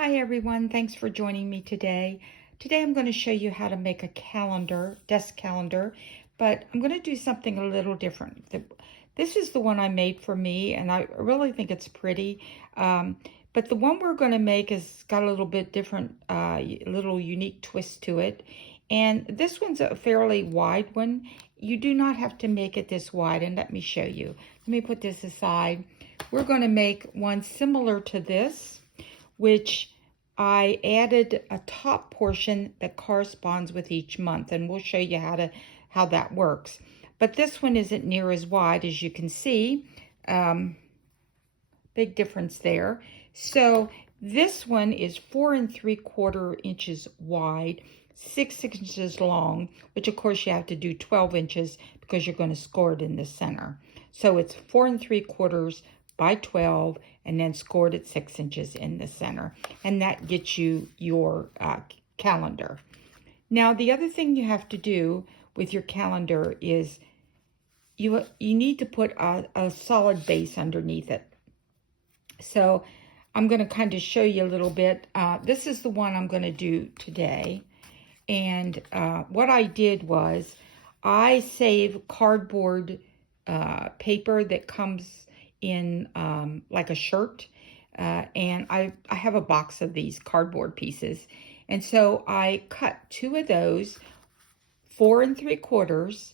Hi everyone, thanks for joining me today. Today I'm going to show you how to make a calendar, desk calendar, but I'm going to do something a little different. This is the one I made for me and I really think it's pretty. But the one we're going to make has got a little bit different, little unique twist to it. And this one's a fairly wide one. You do not have to make it this wide, and let me show you. Let me put this aside. We're going to make one similar to this, which I added a top portion that corresponds with each month, and we'll show you how that works. But this one isn't near as wide, as you can see. Big difference there. So this one is 4 3/4 inches wide, 6 inches long, which of course you have to do 12 inches because you're going to score it in the center. So it's 4 3/4 by 12 and then scored at 6 inches in the center. And that gets you your calendar. Now, the other thing you have to do with your calendar is you need to put a solid base underneath it. So I'm going to kind of show you a little bit. This is the one I'm going to do today. And what I did was I save cardboard paper that comes in like a shirt. And I have a box of these cardboard pieces. And so I cut 2 of those, 4 3/4,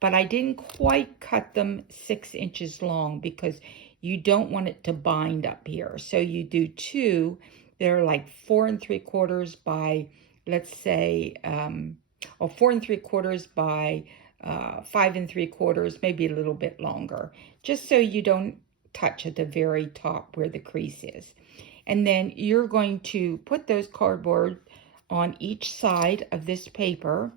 but I didn't quite cut them 6 inches long because you don't want it to bind up here. So you do 2 that are like 4 3/4 by, let's say, 4 3/4 by 5 3/4, maybe a little bit longer, just so you don't touch at the very top where the crease is. And then you're going to put those cardboard on each side of this paper.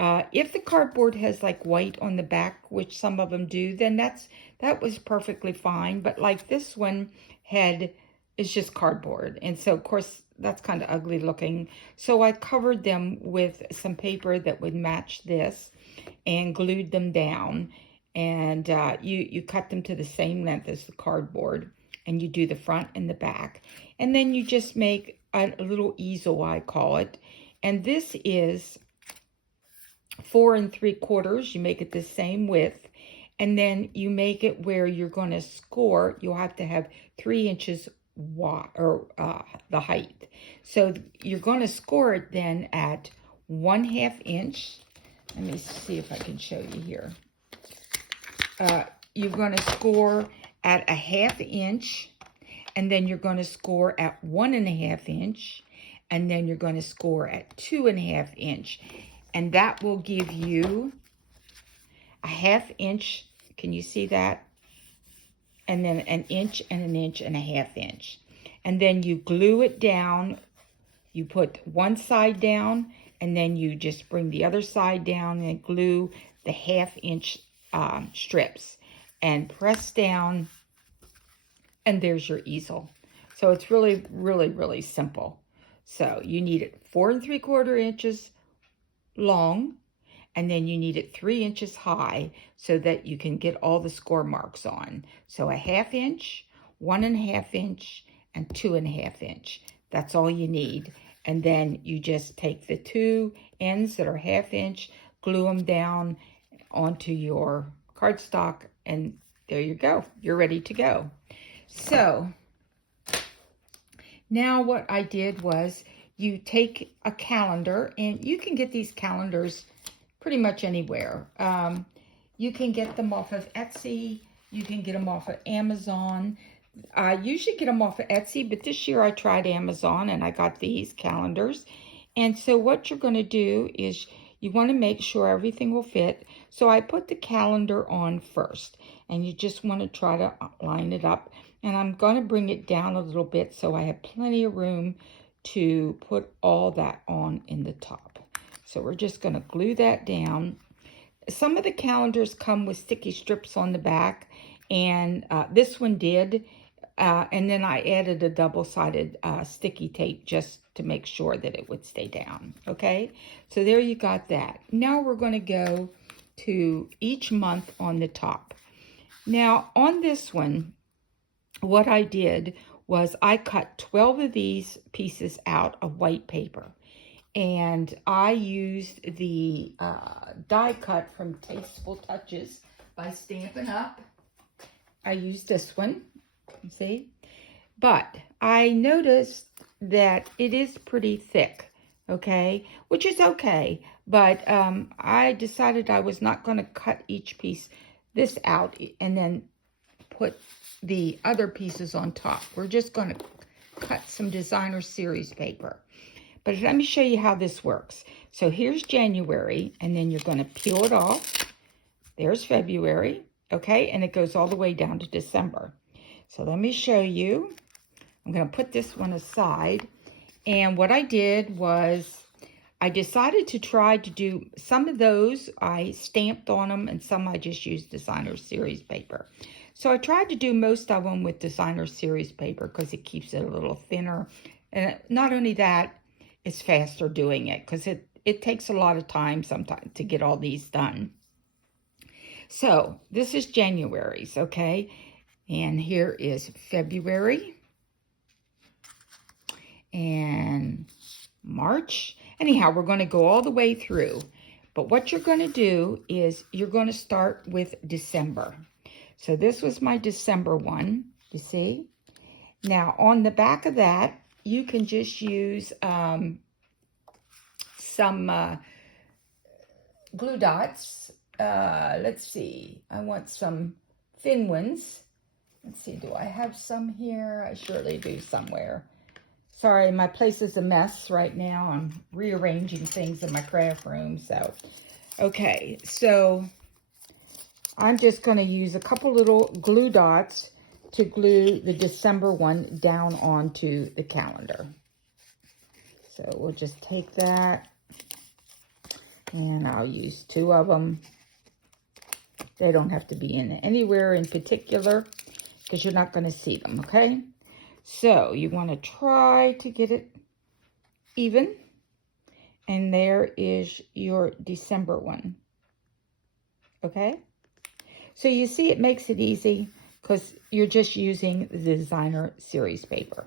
If the cardboard has like white on the back, which some of them do, then that was perfectly fine. But like this one is just cardboard. And so of course that's kind of ugly looking. So I covered them with some paper that would match this and glued them down. And you cut them to the same length as the cardboard, and you do the front and the back. And then you just make a little easel, I call it. And this is 4 3/4. You make it the same width. And then you make it where you're going to score. You'll have to have 3 inches wide, or the height. So you're going to score it then at 1/2 inch. Let me see if I can show you here. You're going to score at 1/2 inch, and then you're going to score at 1.5 inch, and then you're going to score at 2.5 inch. And that will give you 1/2 inch. Can you see that? And then 1 inch and 1 inch and 1/2 inch. And then you glue it down. You put one side down, and then you just bring the other side down and glue the 1/2 inch strips and press down, and there's your easel. So it's really, really, really simple. So you need it 4 3/4 inches long, and then you need it 3 inches high so that you can get all the score marks on. So 1/2 inch, 1.5 inch, and 2.5 inch. That's all you need. And then you just take the 2 ends that are 1/2 inch, glue them down onto your cardstock, and there you go. You're ready to go. So now what I did was you take a calendar, and you can get these calendars pretty much anywhere. You can get them off of Etsy. You can get them off of Amazon. I usually get them off of Etsy, but this year I tried Amazon and I got these calendars. And so what you're going to do is you want to make sure everything will fit. So I put the calendar on first, and you just want to try to line it up. And I'm going to bring it down a little bit so I have plenty of room to put all that on in the top. So we're just going to glue that down. Some of the calendars come with sticky strips on the back, and this one did. And then I added a double-sided sticky tape just to make sure that it would stay down, okay? So there you got that. Now we're going to go to each month on the top. Now, on this one, what I did was I cut 12 of these pieces out of white paper. And I used the die cut from Tasteful Touches by Stampin' Up. I used this one, see? But I noticed that it is pretty thick, okay? Which is okay, but I decided I was not going to cut each piece this out and then put the other pieces on top. We're just going to cut some designer series paper. But let me show you how this works. So here's January, and then you're going to peel it off. There's February, okay? And it goes all the way down to December. So let me show you. I'm going to put this one aside. And what I did was I decided to try to do some of those. I stamped on them, and some I just used designer series paper. So I tried to do most of them with designer series paper because it keeps it a little thinner. And not only that, it's faster doing it because it takes a lot of time sometimes to get all these done. So this is January's, okay? And here is February and March. Anyhow, we're going to go all the way through. But what you're going to do is you're going to start with December. So this was my December one, you see? Now, on the back of that, you can just use some glue dots. Let's see. I want some thin ones. Let's see. Do I have some here? I surely do somewhere. Sorry, my place is a mess right now. I'm rearranging things in my craft room. So, okay. So, I'm just going to use a couple little glue dots to glue the December one down onto the calendar. So we'll just take that, and I'll use 2 of them. They don't have to be in anywhere in particular because you're not going to see them, okay? So you want to try to get it even. And there is your December one, okay? So you see it makes it easy because you're just using the designer series paper.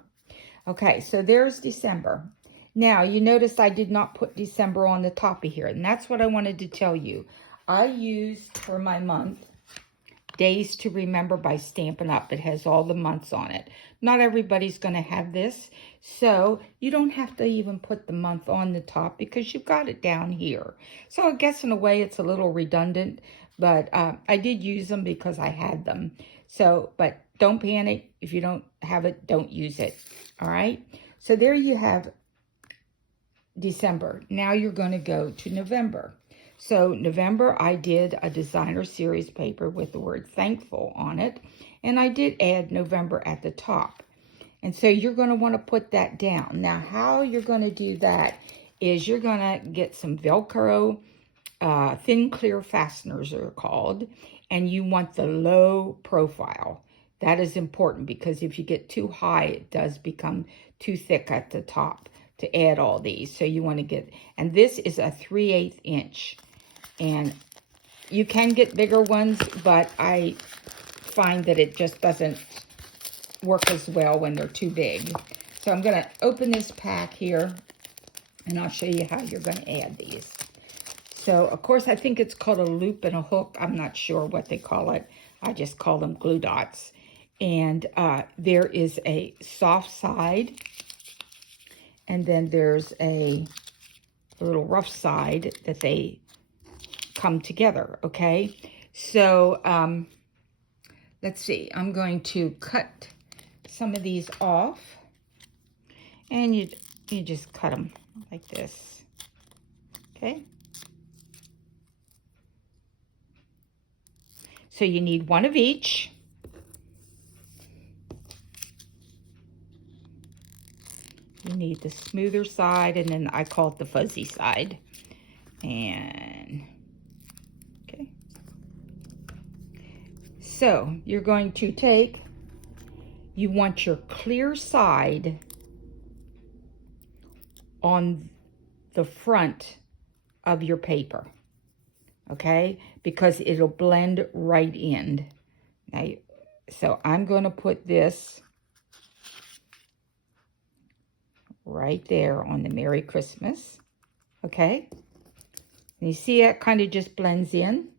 Okay, so there's December. Now, you notice I did not put December on the top of here, and that's what I wanted to tell you. I used for my month Days to Remember by Stampin' Up. It has all the months on it. Not everybody's going to have this, so you don't have to even put the month on the top because you've got it down here. So I guess in a way it's a little redundant, but I did use them because I had them. So, but don't panic. If you don't have it, don't use it. All right? So there you have December. Now you're going to go to November. So November, I did a designer series paper with the word thankful on it. And I did add November at the top. And so you're going to want to put that down. Now, how you're going to do that is you're going to get some Velcro, thin clear fasteners are called. And you want the low profile. That is important because if you get too high, it does become too thick at the top to add all these. So you want to get, and this is a 3/8 inch. And you can get bigger ones, but I find that it just doesn't work as well when they're too big. So I'm going to open this pack here, and I'll show you how you're going to add these. So, of course, I think it's called a loop and a hook. I'm not sure what they call it. I just call them glue dots. And there is a soft side, and then there's a little rough side that they come together, okay? So, let's see. I'm going to cut some of these off, and you just cut them like this, okay? So you need one of each. You need the smoother side, and then I call it the fuzzy side. And, okay. So you're going to take, you want your clear side on the front of your paper, okay? Because it'll blend right in. Now, so I'm going to put this right there on the Merry Christmas. Okay? And you see it kind of just blends in.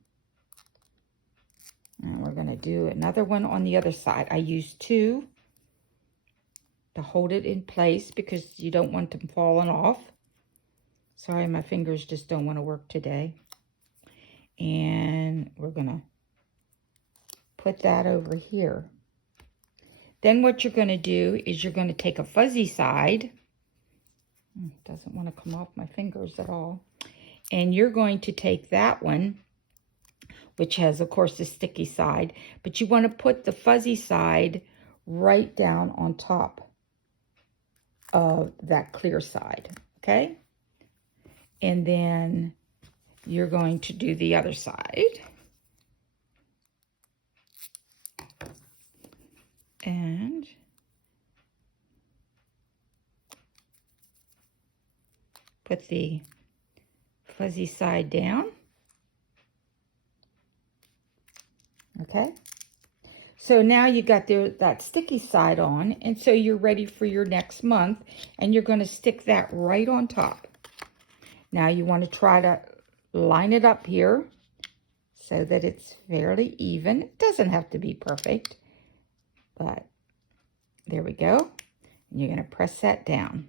And we're going to do another one on the other side. I used 2 to hold it in place because you don't want them falling off. Sorry, my fingers just don't want to work today. And we're going to put that over here. Then what you're going to do is you're going to take a fuzzy side. It doesn't want to come off my fingers at all. And you're going to take that one, which has, of course, the sticky side, but you want to put the fuzzy side right down on top of that clear side, okay? And then you're going to do the other side. And put the fuzzy side down. Okay, so now you got that sticky side on, and so you're ready for your next month, and you're going to stick that right on top. Now you want to try to line it up here so that it's fairly even. It doesn't have to be perfect, but there we go. And you're going to press that down.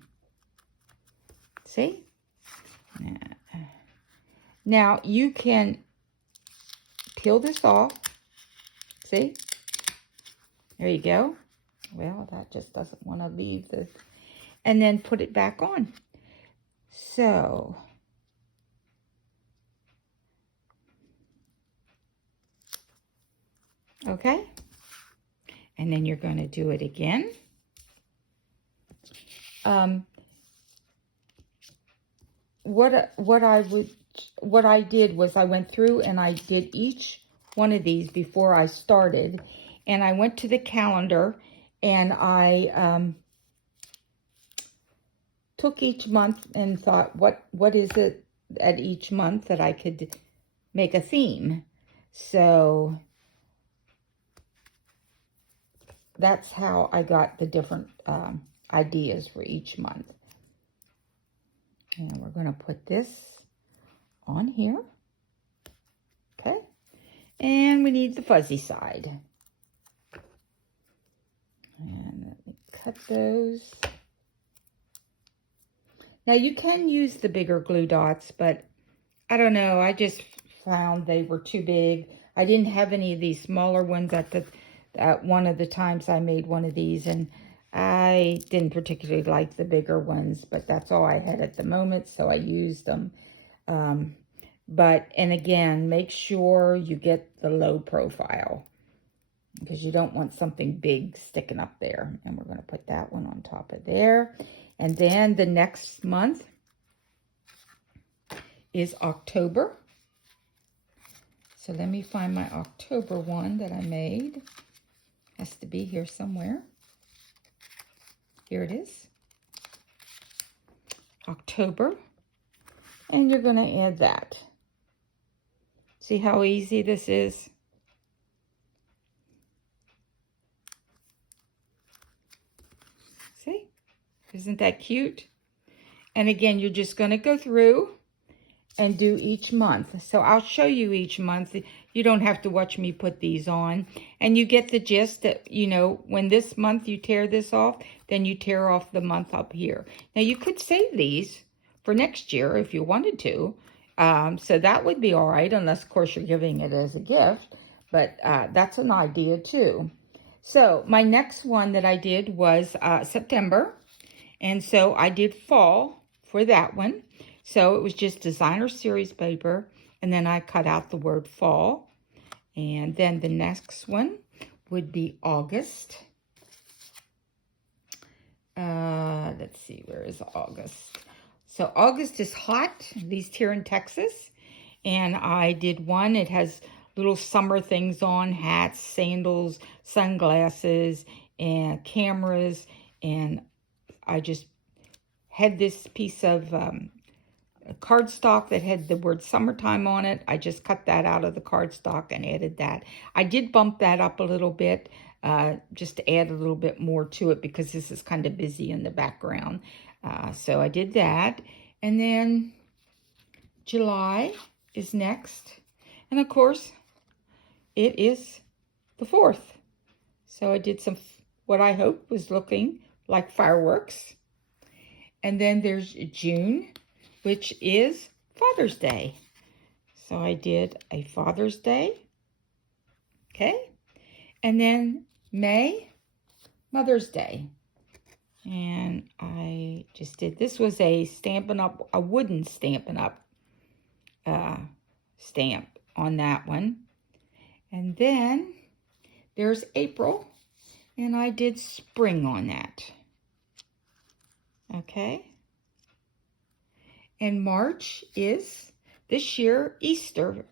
See? Now you can peel this off. See? There you go. Well, that just doesn't want to leave the... And then put it back on. So... Okay? And then you're going to do it again. What I did was I went through and I did each one of these before I started, and I went to the calendar and I took each month and thought, what is it at each month that I could make a theme? So that's how I got the different ideas for each month. And we're going to put this on here. Okay. And we need the fuzzy side. And let me cut those. Now you can use the bigger glue dots, but I don't know. I just found they were too big. I didn't have any of these smaller ones at one of the times I made one of these, and I didn't particularly like the bigger ones, but that's all I had at the moment, so I used them. And again, make sure you get the low profile because you don't want something big sticking up there. And we're going to put that one on top of there. And then the next month is October. So let me find my October one that I made. Has to be here somewhere. Here it is. October. And you're going to add that. See how easy this is? See? Isn't that cute? And again, you're just going to go through and do each month. So I'll show you each month. You don't have to watch me put these on. And you get the gist that, you know, when this month you tear this off, then you tear off the month up here. Now you could save these for next year if you wanted to. So that would be all right, unless, of course, you're giving it as a gift. But that's an idea, too. So my next one that I did was September. And so I did fall for that one. So it was just designer series paper. And then I cut out the word fall. And then the next one would be August. Let's see, where is August? So August is hot, at least here in Texas. And I did one. It has little summer things on, hats, sandals, sunglasses, and cameras. And I just had this piece of cardstock that had the word summertime on it. I just cut that out of the cardstock and added that. I did bump that up a little bit just to add a little bit more to it because this is kind of busy in the background. So I did that. And then July is next. And of course, it is the 4th. So I did some, what I hope was looking like fireworks. And then there's June, which is Father's Day. So I did a Father's Day. Okay. And then May, Mother's Day. And I just did, this was a Stampin' Up, a wooden Stampin' Up stamp on that one. And then there's April, and I did spring on that. Okay. And March is, this year, Easter.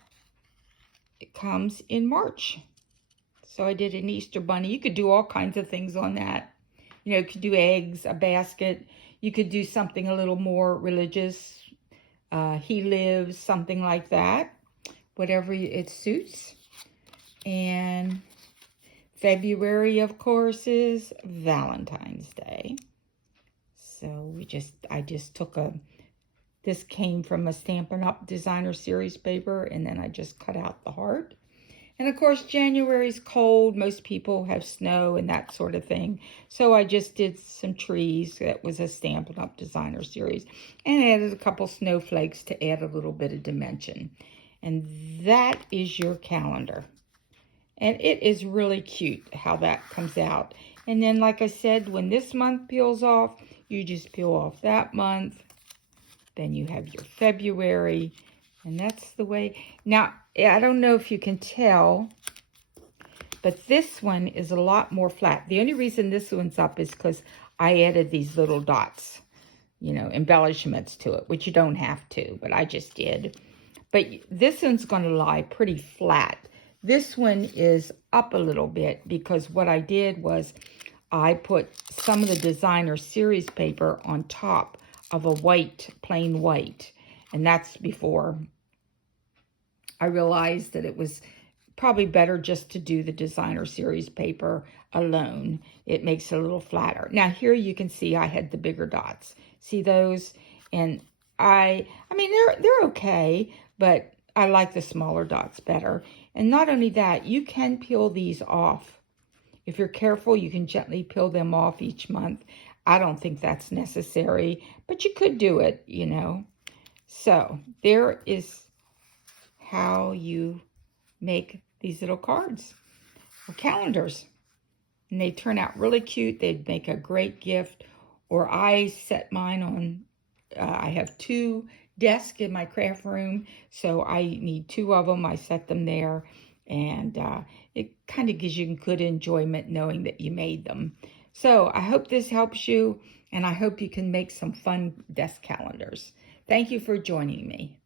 It comes in March. So I did an Easter bunny. You could do all kinds of things on that. You know, you could do eggs, a basket. You could do something a little more religious. He lives, something like that. Whatever it suits. And February, of course, is Valentine's Day. So I just took this came from a Stampin' Up! Designer series paper, and then I just cut out the heart. And of course, January's cold. Most people have snow and that sort of thing. So I just did some trees. That was a Stampin' Up! Designer series. And added a couple snowflakes to add a little bit of dimension. And that is your calendar. And it is really cute how that comes out. And then, like I said, when this month peels off, you just peel off that month. Then you have your February. And that's the way. Now, I don't know if you can tell, but this one is a lot more flat. The only reason this one's up is because I added these little dots, you know, embellishments to it, which you don't have to, but I just did. But this one's going to lie pretty flat. This one is up a little bit because what I did was I put some of the designer series paper on top of a white, plain white. And that's before I realized that it was probably better just to do the designer series paper alone. It makes it a little flatter. Now here you can see I had the bigger dots. See those? And I mean, they're okay, but I like the smaller dots better. And not only that, you can peel these off. If you're careful, you can gently peel them off each month. I don't think that's necessary, but you could do it, you know. So there is how you make these little cards or calendars. And they turn out really cute. They'd make a great gift. Or I set mine on, I have 2 desks in my craft room, so I need 2 of them. I set them there, and it kind of gives you good enjoyment knowing that you made them. So I hope this helps you, and I hope you can make some fun desk calendars. Thank you for joining me.